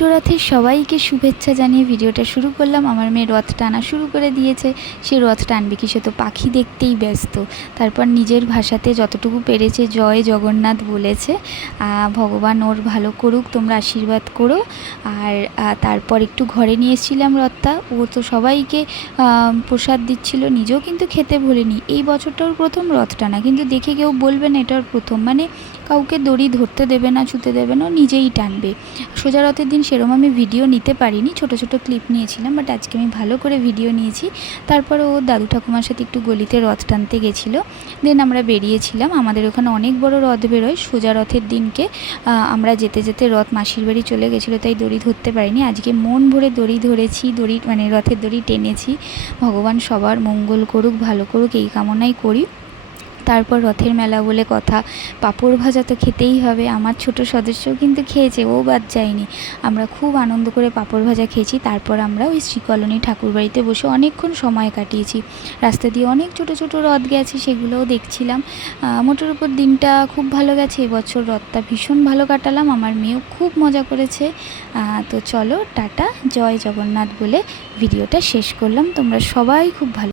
উল্টো রথের সবাইকে শুভেচ্ছা জানিয়ে ভিডিওটা শুরু করলাম। আমার মেয়ে রথ টানা শুরু করে দিয়েছে। সে রথ টানবে কি, সে তো পাখি দেখতেই ব্যস্ত। তারপর নিজের ভাষাতে যতটুকু পেরেছে জয় জগন্নাথ বলেছে। ভগবান ওর ভালো করুক, তোমরা আশীর্বাদ করো। আর তারপর একটু ঘরে নিয়ে এসেছিলাম রথটা। ও তো সবাইকে প্রসাদ দিচ্ছিল, নিজেও কিন্তু খেতে ভুলেনি। এই বছরটা ওর প্রথম রথ টানা, কিন্তু দেখে কেউ বলবে না এটা ওর প্রথম, মানে কাউকে দড়ি ধরতে দেবে না, ছুতে দেবে না, ও নিজেই টানবে। সোজা রথের দিন সেরকম আমি ভিডিও নিতে পারিনি, ছোট ছোট ক্লিপ নিয়েছিলাম, বাট আজকে আমি ভালো করে ভিডিও নিয়েছি। তারপরে ও দাদু ঠাকুমার সাথে একটু গলিতে রথ টানতে গেছিলো। দেন আমরা বেরিয়েছিলাম। আমাদের ওখানে অনেক বড় রথ বেরোয় সোজা রথের দিনকে। আমরা যেতে যেতে রথ মাসির বাড়ি চলে গেছিলো, তাই দড়ি ধরতে পারিনি। আজকে মন ভরে দড়ি ধরেছি, মানে রথের দড়ি টেনেছি। ভগবান সবার মঙ্গল করুক, ভালো করুক, এই কামনাই করি। তারপর রথের মেলা বলে কথা, পাঁপড় ভাজা তো খেতেই হবে। আমার ছোট সদস্যও কিন্তু খেয়েছে, ও বাদ যায়নি। আমরা খুব আনন্দ করে পাঁপড় ভাজা খেয়েছি। তারপর আমরা ওই শ্রীকলোনি ঠাকুরবাড়িতে বসে অনেকক্ষণ সময় কাটিয়েছি। রাস্তা দিয়ে অনেক ছোট ছোট রথ গেছে, সেগুলোও দেখছিলাম। মোটের উপর দিনটা খুব ভালো গেছে। এবছর রথটা ভীষণ ভালো কাটালাম, আমার মেয়েও খুব মজা করেছে। তো চলো টাটা, জয় জগন্নাথ বলে ভিডিওটা শেষ করলাম। তোমরা সবাই খুব ভালো